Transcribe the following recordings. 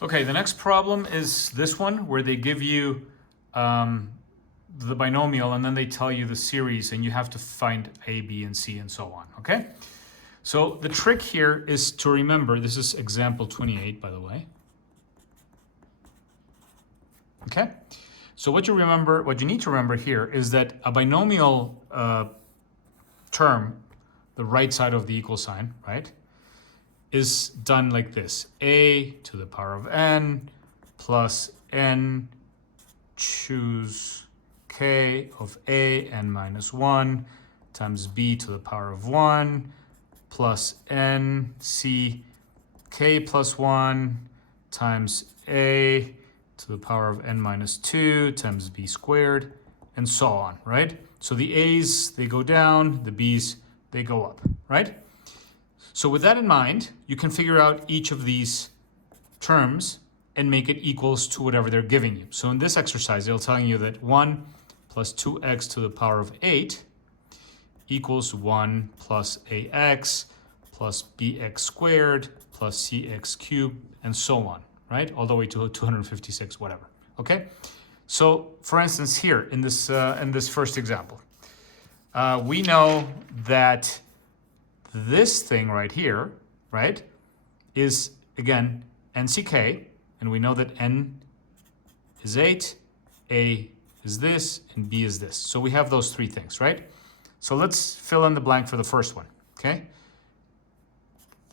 Okay, the next problem is this one where they give you the binomial and then they tell you the series and you have to find A, B, and C and so on, okay? So the trick here is to remember, this is example 28, by the way. Okay? So what you need to remember here is that a binomial term, the right side of the equal sign, right, is done like this. A to the power of n plus n, choose k of a n minus 1 times b to the power of 1 plus n c k plus 1 times a to the power of n minus 2 times b squared, and so on, right? So the a's, they go down, the b's, they go up, right? So with that in mind, you can figure out each of these terms and make it equals to whatever they're giving you. So in this exercise, they're telling you that 1 plus 2x to the power of 8 equals 1 plus ax plus bx squared plus cx cubed, and so on, right? All the way to 256, whatever, okay? So for instance, here in this first example, we know that this thing right here, right, is again nck, and we know that n is 8, a is this, and b is this. So we have those three things, right? So let's fill in the blank for the first one, okay?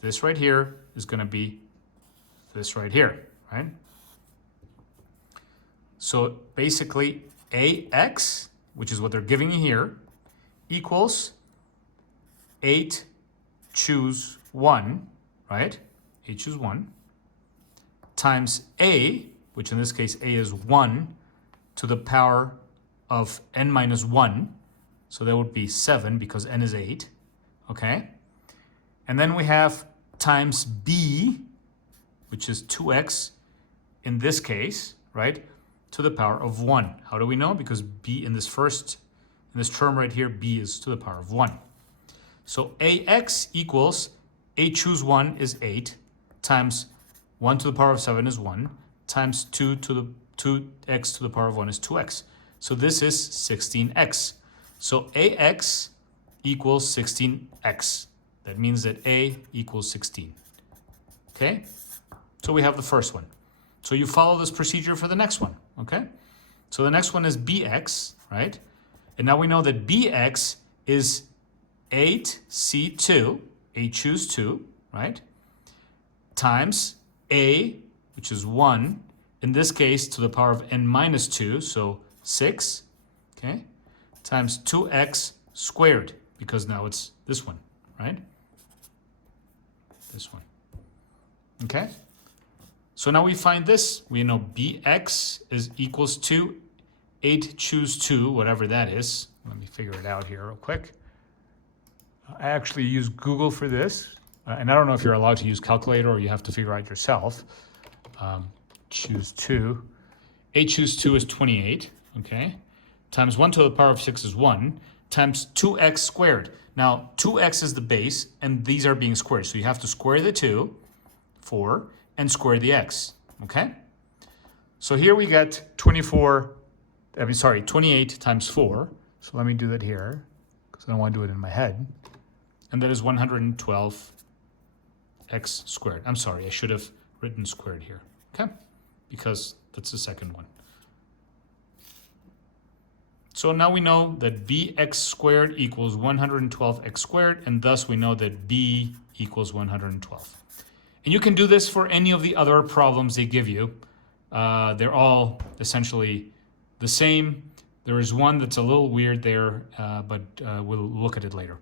This right here is going to be this right here, right? So basically ax, which is what they're giving you here, equals 8 choose 1, right? 8 choose 1 times a, which in this case a is 1 to the power of n minus 1. So that would be 7 because n is 8, okay? And then we have times b, which is 2x in this case, right? To the power of 1. How do we know? Because b in this term right here, b is to the power of 1. So ax equals 8 choose 1 is 8 times 1 to the power of 7 is 1 times 2x to the power of 1 is 2x. So this is 16x. So ax equals 16x. That means that a equals 16. Okay? So we have the first one. So you follow this procedure for the next one. Okay? So the next one is bx, right? And now we know that bx is 8c2, 8 choose 2, right? Times a, which is 1, in this case to the power of n minus 2, so 6, okay? Times 2x squared, because now it's this one, right? This one, okay? So now we find this. We know bx is equals to 8 choose 2, whatever that is. Let me figure it out here real quick. I actually use Google for this, and I don't know if you're allowed to use calculator or you have to figure out yourself. Choose 2. 8 choose 2 is 28, okay? Times 1 to the power of 6 is 1, times 2x squared. Now, 2x is the base, and these are being squared. So you have to square the 2, 4, and square the x, okay? So here we get 28 times 4. So let me do that here, because I don't want to do it in my head. And that is 112 x squared. I'm sorry, I should have written squared here, okay? Because that's the second one. So now we know that bx squared equals 112x squared, and thus we know that b equals 112. And you can do this for any of the other problems they give you. They're all essentially the same. There is one that's a little weird there, but we'll look at it later.